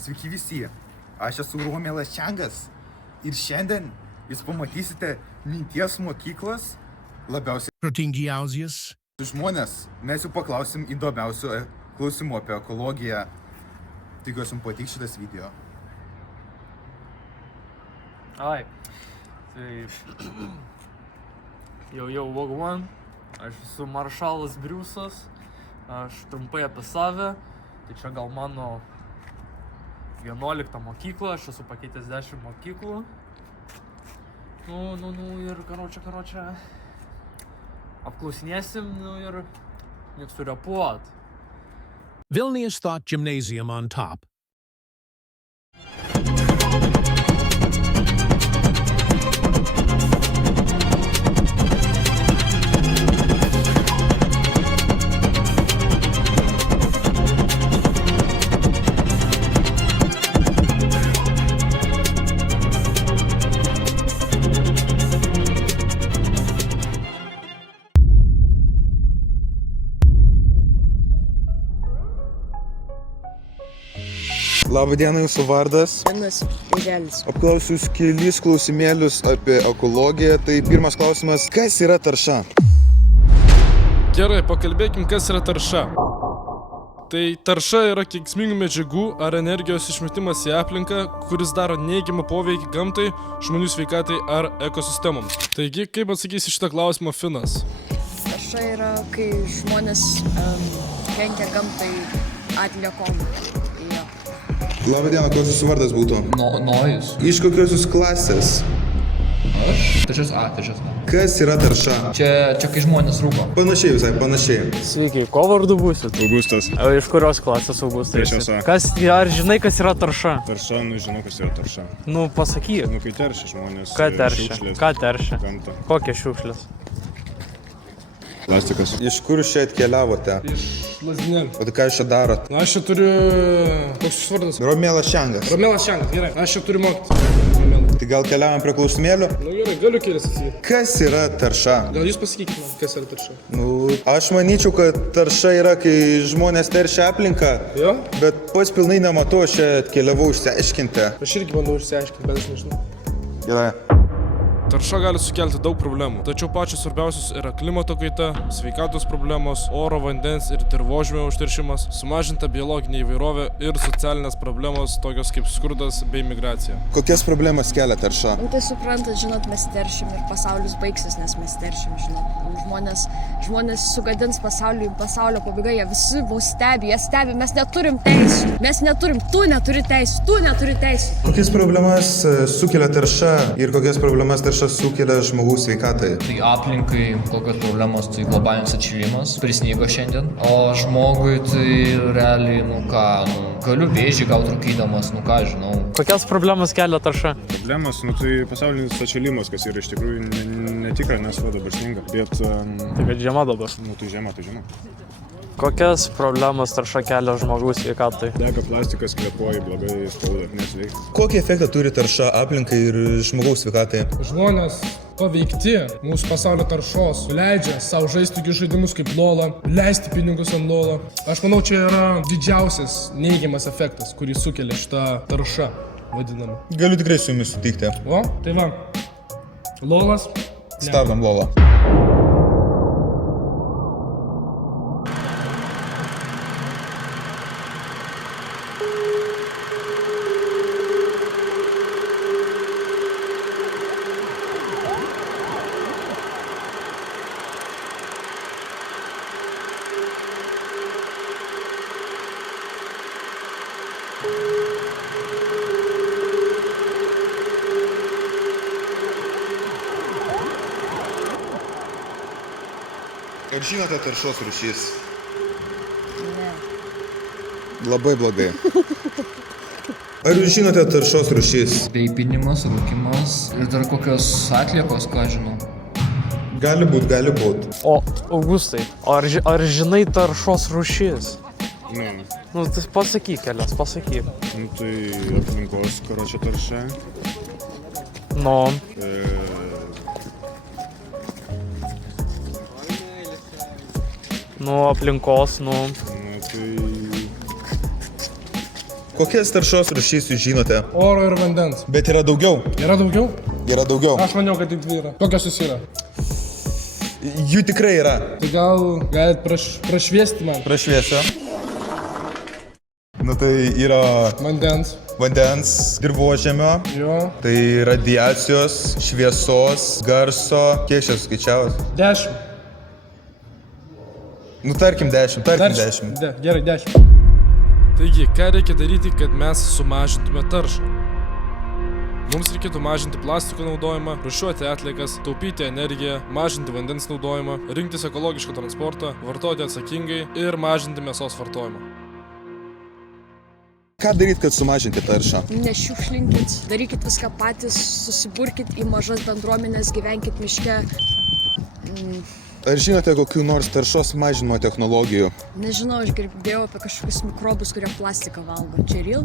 Sveiki visi, aš esu Romelas Čengas ir šiandien jūs pamatysite minties mokyklos labiausiai protingiausias žmonės. Mes jau paklausim įdomiausių klausimų apie ekologiją. Tikiuosi jums patiks šitas video. Ai, tai jau Vogman, aš esu maršalas Briusas, aš trumpai apie save, tai čia gal mano 11 mokykla, aš esu pakeitęs 10 mokyklų. Ir karočią, apklausinėsim, ir nieks surepuot. Vilnius Thought Gymnasium on top. Labą dieną, jūsų vardas. Linas Vėželis. Apklausiu kelis klausimėlius apie ekologiją. Tai pirmas klausimas, kas yra tarša? Gerai, pakalbėkim, kas yra tarša. Tai tarša yra kenksmingų medžiagų ar energijos išmetimas į aplinką, kuris daro neigiamą poveikį gamtai, žmonių sveikatai ar ekosistemoms. Taigi, kaip atsakysi šitą klausimą Finas? Tarša yra, kai žmonės kenkia gamtai atliekom. Labą dieną, koks jūsų vardas būtų? Nojus. Iš kokios jūs klasės? Aš? Trečias A. Kas yra tarša? Čia kai žmonės rūko. Panašiai visai, panašiai. Sveiki, ko vardu būsit? Augustas. O iš kurios klasės Augustas? Trečias A. Ar žinai, kas yra tarša? Tarša, žinau, kas yra tarša. Pasakyk. Kai teršia žmonės. Ką teršia? Šiukšlės, Ką teršia? gamtą. Kokios šiukšlės? Plastikas. Iš kur jūs čia atkeliavote? Iš Lazdinėlių. O tai ką jūs čia darot? Na, aš čia turiu... Koks jūs vardas? Romelas Čengas. Romelas Čengas, gerai. Aš čia turiu mokyti. Tai gal keliaujam prie klausimėlių? Gerai, galiu kelias atsakyti. Kas yra tarša? Gal jūs pasakykite man, kas yra tarša? Aš manyčiau, kad tarša yra, kai žmonės teršia aplinką. Jo? Bet pats pilnai nematau, aš čia atkeliavau išsiaiškinti. Aš irgi bandau išsiaiškinti, bet aš nežinau. Gerai. Tarša gali sukelti daug problemų, tačiau pačios svarbiausios yra klimato kaita, sveikatos problemos, oro, vandens ir dirvožemio užteršimas, sumažinta biologinė įvairovė ir socialinės problemos, tokios kaip skurdas bei migracija. Kokias problemas kelia tarša? Tai suprantat, žinot, mes teršim ir pasaulis baigsis, nes mes teršim, žinot. Žmonės sugadins pasaulio pabaiga, jie visi mus stebi, mes neturim teisų. Mes neturim, tu neturi teisų. Kokias problemas sukelia tarša ir kokias problemas tarša sukelia žmogaus sveikatai? Tai aplinkai kokios problemos, tai globalinis atšilimas, prisnygo šiandien. O žmogui tai realiai, galiu vėžį gauti rūkydamas, žinau. Kokias problemas kelia tarša? Problemas, tai pasaulinis atšilimas, kas yra iš tikrųjų netikra, nes dabar sninga. Bet... Tai kad žiema dabar. Tai žiema, tai žinau. Kokias problemas tarša kelia žmogaus sveikatai? Dega plastikas, kvėpuoja, blogai, skauda, nesveikti. Kokį efektą turi tarša aplinkai ir žmogaus sveikatai? Žmonės paveikti mūsų pasaulio taršos leidžia savo žaisti tokius žaidimus kaip Lola, leisti pinigus ant Lola. Aš manau, čia yra didžiausias neigiamas efektas, kurį sukelia šitą taršą vadinamą. Galiu tikrai su jumis sutikti. O, tai va. Lolas. Stabdom Lolą. Ar žinote taršos rūšis? Ne. Labai blogai. Ar jūs žinote taršos rūšis? Veipinimas, rūkimas ir dar kokios atliekos, ką žinau. Gali būt. O, Augustai, ar žinai taršos rūšis? Tai pasakyk kelias, pasakyk. Tai aplinkos tarša. Nuo aplinkos, Tai Kokias taršos rūšis jūs žinote? Oro ir vandens. Bet yra daugiau. Yra daugiau? Yra daugiau. Aš maniau, kad tik 2 yra. Kokios jūs yra? Jų tikrai yra. Tai gal galit prašviesti man? Prašviesiu. Nu tai yra Vandens. vandens, dirvožemio, Jo. tai radiacijos, šviesos, garso. Kiek čia skaičiavot? 10. Nu tarkim 10, tarkim 10. Gerai, 10. Taigi, ką reikia daryti, kad mes sumažintume taršą? Mums reikėtų mažinti plastiko naudojimą, rūšiuoti atliekas, taupyti energiją, mažinti vandens naudojimą, rinktis ekologišką transportą, vartoti atsakingai ir mažinti mėsos vartojimą. Ką daryti, kad sumažinti taršą? Nešiukšlinkit, darykit viską patys, susiburkit į mažas bendruomenės, gyvenkit miške. Ar žinote kokių nors taršos mažinimo technologijų? Nežinau, aš girdėjau apie kažkokius mikrobus, kurie plastiką valgo. Čia real?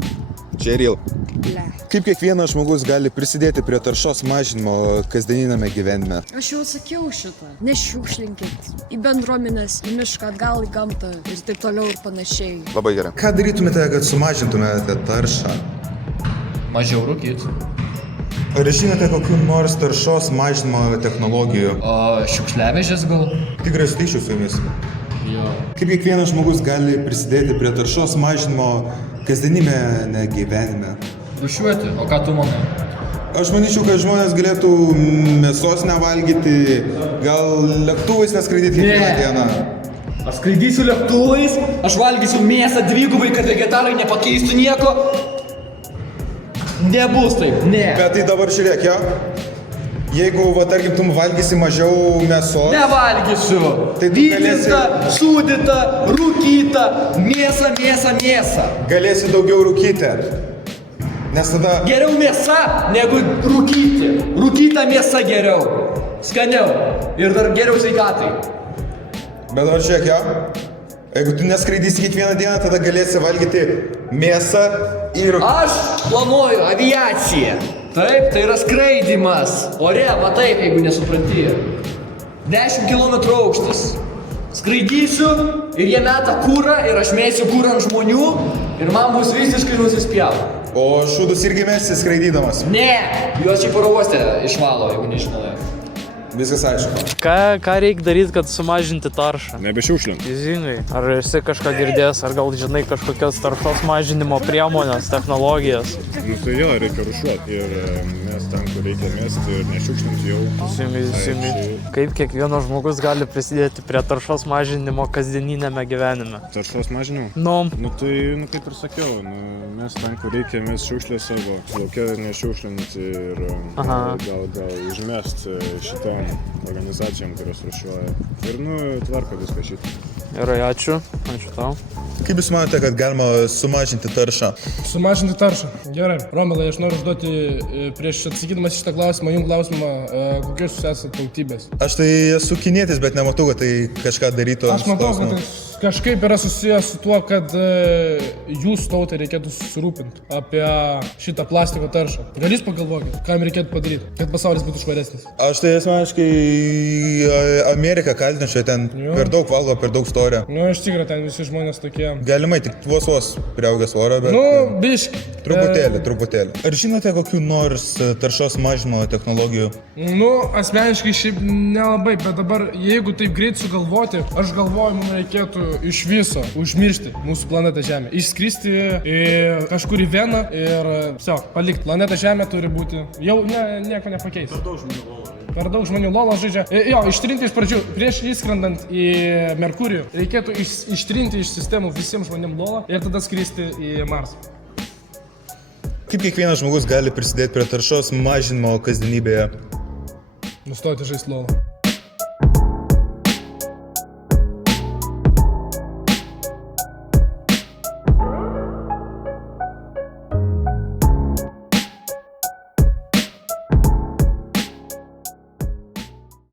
Čia real. Ble. Kaip kiekvienas žmogus gali prisidėti prie taršos mažinimo kasdieninėme gyvenime? Aš jau atsakiau šitą. Nešiukšlinkit. Į bendruomenės, į mišką, atgal į gamtą ir taip toliau ir panašiai. Labai gerai. Ką darytumėte, kad sumažintumėte taršą? Mažiau rūkyti. Ar žinote kokių nors taršos mažinimo technologijų? O šiukšliavežės gal? Tikrai sutikčiau su jumis. Jo. Kaip kiekvienas žmogus gali prisidėti prie taršos mažinimo kasdienime gyvenime? Rūšiuoti, o ką tu manai? Aš manyčiau, kad žmonės galėtų mėsos nevalgyti, gal lėktuvais neskraidyti kiekvieną dieną. Aš skraidysiu lėktuvais, aš valgysiu mėsą dvigubai, kad vegetarai nepakeistų nieko. Nebus taip, ne. Bet tai dabar žiūrėk, jo. Jeigu, va, tarkim, tu valgysi mažiau mėsos, Nevalgysiu. Tai tu Vytinta, sūdyta, rūkyta, mėsa, mėsa, mėsa. galėsi daugiau rūkyti. Nes tada... Geriau mėsa negu rūkyti. Rūkyta mėsa geriau. Skaniau. Ir dar geriau sveikatai. Bet dabar žiūrėk, jo. Jeigu tu neskraidysi kiekvieną dieną, tada galėsi valgyti mėsą ir... Aš planuoju aviaciją. Taip, tai yra skraidymas. Ore, va taip, jeigu nesupranti. 10 km aukštis. Skraidysiu ir jie meta kūrą ir aš mėsiu kūrą ant žmonių ir man bus visiškai nusispjaut. O šūdus irgi mesi skraidydamas. Ne, juos šiaip oro uoste išvalo, jeigu nežinojai. Viskas aišku. Ką reikia daryti, kad sumažinti taršą? Nebešiukšlint. Teisingai. Ar esi kažką girdėjęs, ar gal žinai kažkokias taršos mažinimo priemonės, technologijas? Nu tai jo, reikia rūšiuoti ir mes ten, kur reikia mesti ir nešiukšlinti jau. Teisingai. Kaip kiekvienas žmogus gali prisidėti prie taršos mažinimo kasdieninėme gyvenime? Taršos mažinimo? Nu, Tai, kaip ir sakiau, mes ten, kur reikia mesti šiukšlę savo, laukia nešiukšlinti ir gal užmesti šitom organizacijom, kurios rūšiuoja. Ir, tvarko viską šitą. gerai, ačiū tau. Kaip jūs manote, kad galima sumažinti taršą? Sumažinti taršą. Gerai. Romilai, aš noriu užduoti prieš atsakydamas šitą klausimą, jums klausimą, kokios jūs esate tautybės? Aš tai esu kinietis, bet nematau, kad tai kažką darytų. Aš matau, kad kažkaip yra susijęs su tuo, kad jūs tautai reikėtų susirūpinti apie šitą plastiko taršą. Gal jūs pagalvokit, ką jums reikėtų padaryti, kad pasaulis būtų švaresnis? Aš tai asmeniškai Ameriką kaltinčiau, ten per daug valgo, per daug storio. Nu, iš tikrųjų, ten visi žmonės tokie. Galimai tik vos priaugęs svorio, bet... Biški. Truputėlį. Ar žinote kokių nors taršos mažinimo technologijų? Asmeniškai šiaip nelabai, bet dabar, jeigu taip greit sugalvoti, aš galvoju, mums reikėtų iš viso užmiršti mūsų planetą Žemę. Išskristi į kažkur į Veną ir palikti. Planeta Žemė turi būti, jau nieko nepakeis. Per daug žmonių lola žaidžia. Ištrinti iš pradžių, prieš įskrendant į Merkurijų, reikėtų ištrinti iš sistemų visiems žmonėm lolą ir tada skristi į Marsą. Kaip kiekvienas žmogus gali prisidėti prie taršos mažinimo kasdienybėje? Nustoti žaisti lolą.